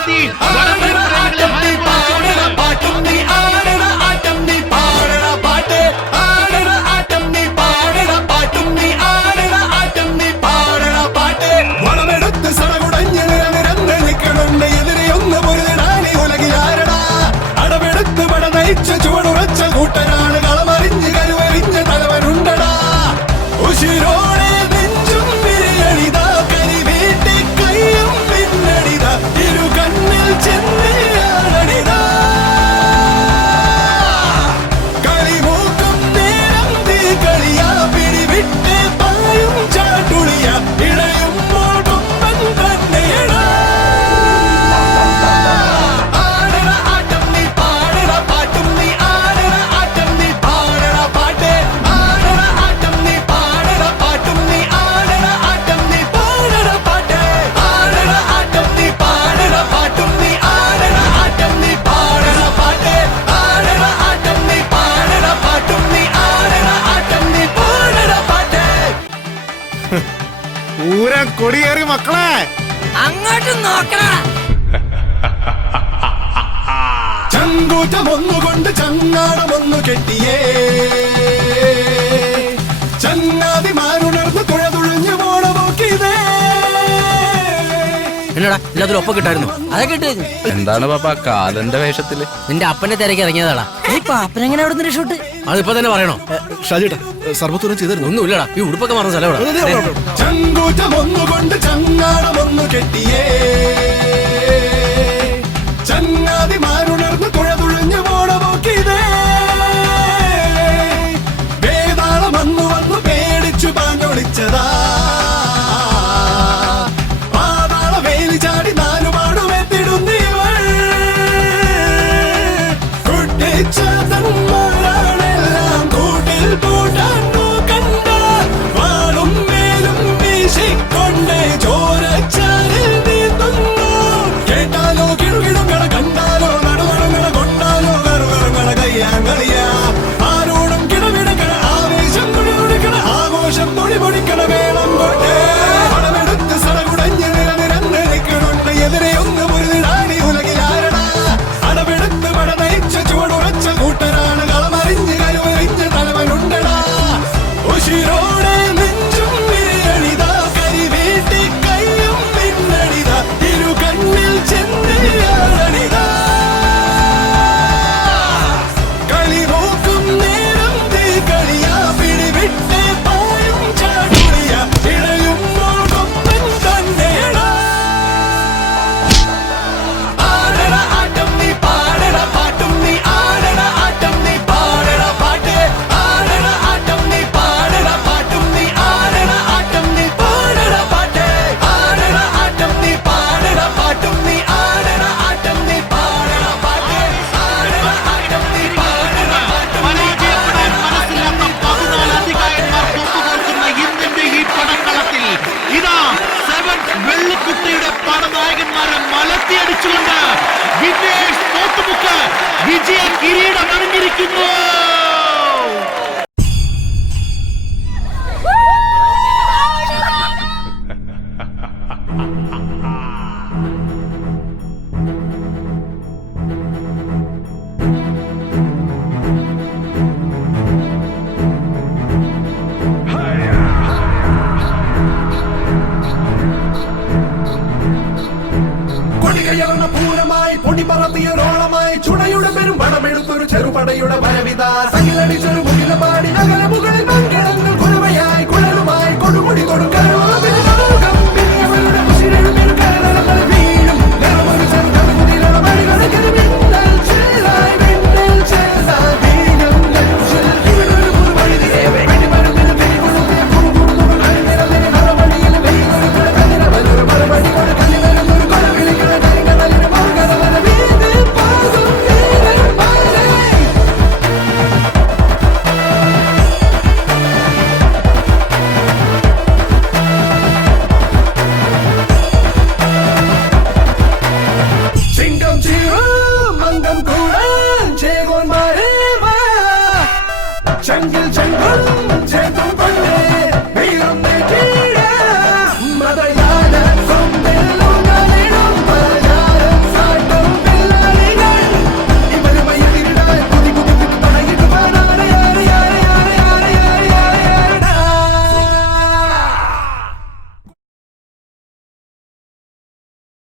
നടത്തി ചുവടുറച്ച കൂട്ടനാണ് കളമറിഞ്ഞ് കരുവറിഞ്ഞ് തലവനുണ്ടടാ ഉശിരോടെ നെഞ്ചും വിരിയണിതാ കരി വീട്ടി കയ്യും പിന്നണിതാ ഇരു കണ്ണിൽ ചെന്നണിതാ കളിമൂക്കും നേരം തീ കളിയാ പിടിവിട്ട് പായും ചാട്ടുളിയ ഇടയുമ്പോൾ കൊമ്പൻ തന്നെയടാ പൂരം കൊടിയേറി മക്കളെ അങ്ങോട്ട് നോക്കണ ചങ്കൂറ്റമൊന്നുകൊണ്ട് ചങ്ങാടമൊന്നു കെട്ടിയേ ചങ്ങാതിമാരുണർന്ന് തുഴതുഴഞ്ഞു പോണ നോക്കിയതേ. എന്നടാ എല്ലാത്തിലും ഒപ്പം കിട്ടായിരുന്നു അതൊക്കെ കിട്ടുന്നു. എന്താണ് പാപ്പ കാലന്റെ വേഷത്തില്? നിന്റെ അപ്പനെ തിരക്കി ഇറങ്ങിയതാടാ. അപ്പനെങ്ങനെ അവിടെ നിന്ന് ഷൂട്ട് അതിപ്പോ തന്നെ പറയണോ? ഷാജിട്ടാ സർബത്തൂരം ചെയ്തിരുന്നു. ഒന്നുമില്ലടാ, ഈ ഉടുപ്പൊക്കെ മാറുന്ന സ്ഥലം. ചങ്കൂറ്റമൊന്നുകൊണ്ട് ചങ്ങാടമൊന്നു കെട്ടിയേ ചങ്ങാതിമാരുണർന്ന് തുഴതുഴഞ്ഞു പോണ നോക്കിയതേ. വേതാളം വന്നു വന്നു പേടിച്ചു പാഞ്ഞൊളിച്ചതാ പാതാള വേലി ചാടി നാലുപാടുമെത്തിടുന്നീവൾ കുട്ടിച്ചതന്മാരാണെല്ലാം കൂട്ടിൽ കൂട്ടാൻ നോക്കണ്ട വാളും മേലും വീശിക്കൊണ്ടേ ചോരച്ചാലിൽ നീന്തുന്നു. കേട്ടാലോ കിടുകിടുങ്ങണ കണ്ടാലോ നടുവണങ്ങണ കൊണ്ടാലോ കറുകറങ്ങണ കയ്യാങ്കളിയാ ആരോടും കിടമിടക്കണ ആവേശം തുടിതുടിക്കണ ആഘോഷം തുടിപൊടിക്കണ വേളം കൊണ്ടേ പണമെടുത്ത് സടകുടഞ്ഞ് നിലനിരന്ന് നിൽക്കണുണ്ട് എതിരെ ഒന്ന് മുരുതിടാണി ഉലകിലാരണ അടവെടുത്ത് പട നയിച്ച ചുവടുറച്ച കൂട്ടനാണ് കളമറിഞ്ഞ് കരുവറിഞ്ഞ് തലവനുണ്ടടാ ഉശിരോടെ നെഞ്ചും വിരിയണിതാ കരി വീട്ടി കയ്യും പിന്നണിതാ ഇരു കണ്ണിൽ ചെന്നണിതാ കളിമൂക്കും നേരം തീ കളിയാ പിടിവിട്ട് പായും ചാടുളിയ ഇടയുമ്പോൾ കൊമ്പൻ തന്നെയടാ ആടട ആട്ടം നീ പാടട പാട്ടും നീ ആടട ആട്ടം നീ പാടട പാട്ട് ആടട ആട്ടം നീ പാടട പാട്ടും നീ ആടട ആട്ടം നീ പാടട പാട്ട് ആടട ആട്ടം നീ പാടട പാട്ടും നീ ആടട ആട്ടം നീ പാടട പാട്ട് ആടട ആട്ടം നീ പാടട പാട്ടും പരാജയപ്പെടാൻ മനസ്സില്ലാത്ത 14 അധികായന്മാർ കൊമ്പുകോർക്കുന്ന ഇന്നിന്റെ ഈ പടക്കളത്തിൽ ഇതാ 7 വെള്ളിക്കുട്ടിയുടെ പടനായകന്മാരെ മലത്തിയടിച്ചുകൊണ്ട് വിഘ്നേഷ് പോത്തുമുക്ക് വിജയ കിരീടം അണിഞ്ഞിരിക്കുന്നു. കൊടികയറുന്ന പൂരമായി പൊടി പറത്തിയൊരോളമായി ചുടയുടെ പെരും പടമെടുത്തൊരു ചെറുപടയുടെ വരവിത സകിലടിച്ചൊരു മുകില പാടി അകല മുകളിൽ മൺകിടങ്ങൾ കുരവയായി കുഴലുമായി കൊടുമുടി കൊടുക്കൽ ചെങ്കൽ ചെങ്കൽ